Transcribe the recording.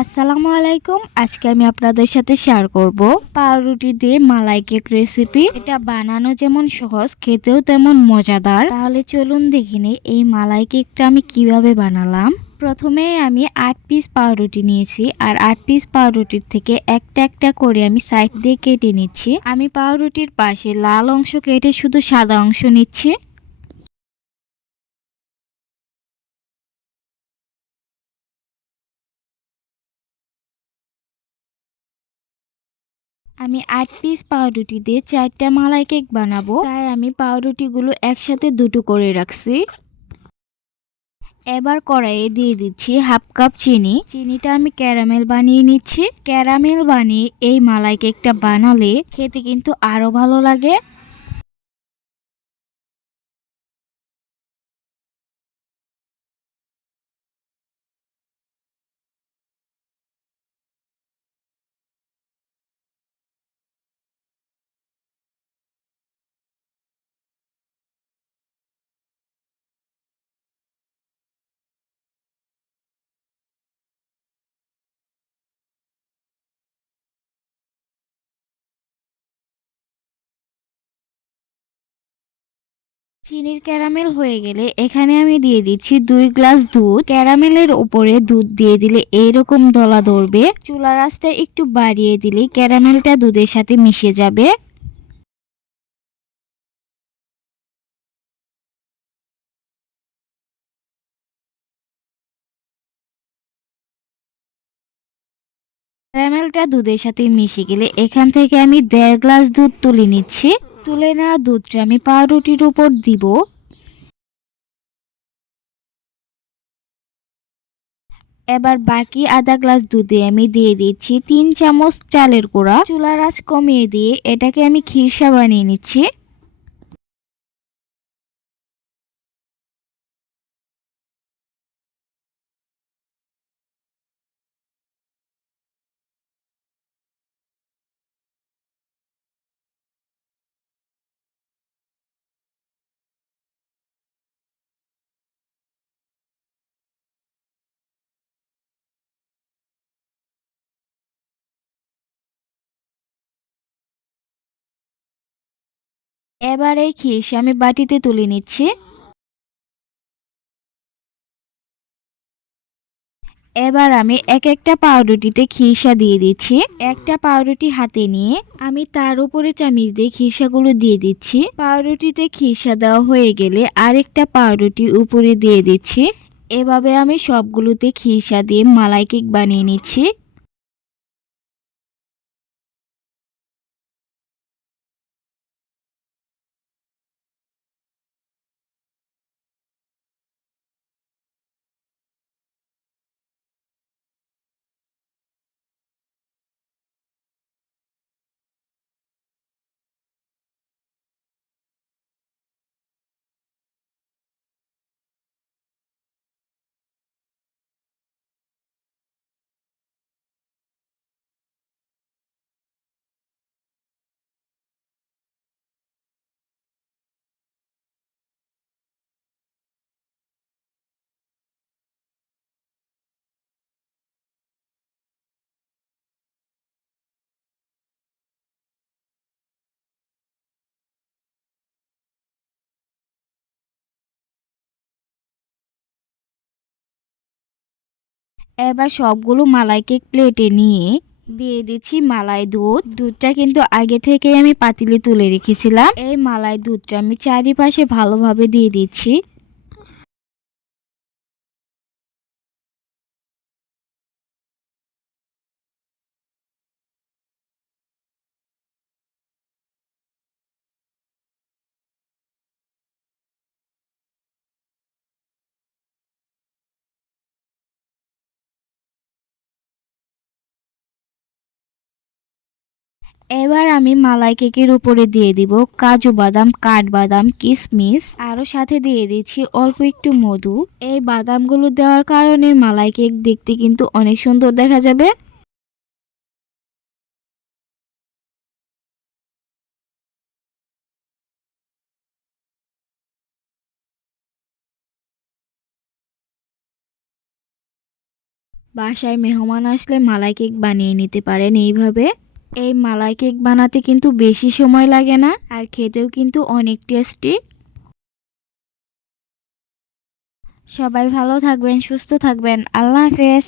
আসসালামু আলাইকুম। আজকে আমি আপনাদের সাথে শেয়ার করব পাউরুটি দিয়ে মালাই কেক রেসিপি। এটা বানানো যেমন সহজ, খেতেও তেমন মজাদার। তাহলে চলুন দেখে নিই এই মালাই কেকটা আমি কিভাবে বানালাম। প্রথমে আমি 8 পিস পাউরুটি নিয়েছি, আর 8 পিস পাউরুটির থেকে একটা একটা করে আমি সাইড দিয়ে কেটে নিচ্ছি। আমি পাউরুটির পাশে লাল অংশ কেটে শুধু সাদা অংশ নিচ্ছি। আমি 8 পিস পাউরুটি দিয়ে 4টা মালাই কেক বানাবো, তাই আমি পাউরুটিগুলো একসাথে দুটো করে রাখছি। এবার কড়াইয়ে দিয়ে দিচ্ছি হাফ কাপ চিনি। চিনিটা আমি ক্যারামেল বানিয়ে নিচ্ছি। ক্যারামেল বানিয়ে এই মালাই কেকটা বানালে খেতে কিন্তু আরো ভালো লাগে। চিনির ক্যারামেল হয়ে গেলে এখানে আমি দিয়ে দিচ্ছি 2 গ্লাস দুধ। ক্যারামেলের উপরে দুধ দিয়ে দিলে এইরকম দলা ধরবে। চুলার আঁচটা একটু বাড়িয়ে দিলে ক্যারামেলটা দুধের সাথে মিশে যাবে। ক্যারামেলটা দুধের সাথে মিশে গেলে এখান থেকে আমি 1.5 গ্লাস দুধ তুলে নিচ্ছি। তুলে নেওয়া দুধটা আমি পাউরুটির উপর দিব। এবার বাকি আধা গ্লাস দুধে আমি দিয়ে দিচ্ছি 3 চামচ চালের গুঁড়া। চুলার আঁচ কমিয়ে দিয়ে এটাকে আমি খিরসা বানিয়ে নিচ্ছি। এবার এই খিরসা আমি বাটিতে তুলে নিচ্ছি। এবার আমি এক একটা পাউরুটিতে খিরসা দিয়ে দিচ্ছি। একটা পাউরুটি হাতে নিয়ে আমি তার উপরে চামিচ দিয়ে খিরসাগুলো দিয়ে দিচ্ছি। পাউরুটিতে খিরসা দেওয়া হয়ে গেলে আরেকটা পাউরুটি উপরে দিয়ে দিচ্ছি। এভাবে আমি সবগুলোতে খিরসা দিয়ে মালাই কেক বানিয়ে নিচ্ছি। এবার সবগুলো মালাই কেক প্লেটে নিয়ে দিয়ে দিচ্ছি মালাই দুধ। দুধটা কিন্তু আগে থেকে আমি পাতিলে তুলে রেখেছিলাম। এই মালাই দুধটা আমি চারিপাশে ভালোভাবে দিয়ে দিচ্ছি। এবার আমি মালাই কেকের উপরে দিয়ে দিব কাজু বাদাম, কাঠবাদাম, কিশমিশ, আরো সাথে দিয়ে দিচ্ছি অল্প একটু মধু। এই বাদামগুলো দেওয়ার কারণে মালাই কেক দেখতে কিন্তু অনেক সুন্দর দেখা যাবে। বাসায় মেহমান আসলে মালাই কেক বানিয়ে নিতে পারেন এইভাবে। এই মালাই কেক বানাতে কিন্তু বেশি সময় লাগে না, আর খেতেও কিন্তু অনেক টেস্টি। সবাই ভালো থাকবেন, সুস্থ থাকবেন। আল্লাহ হাফেজ।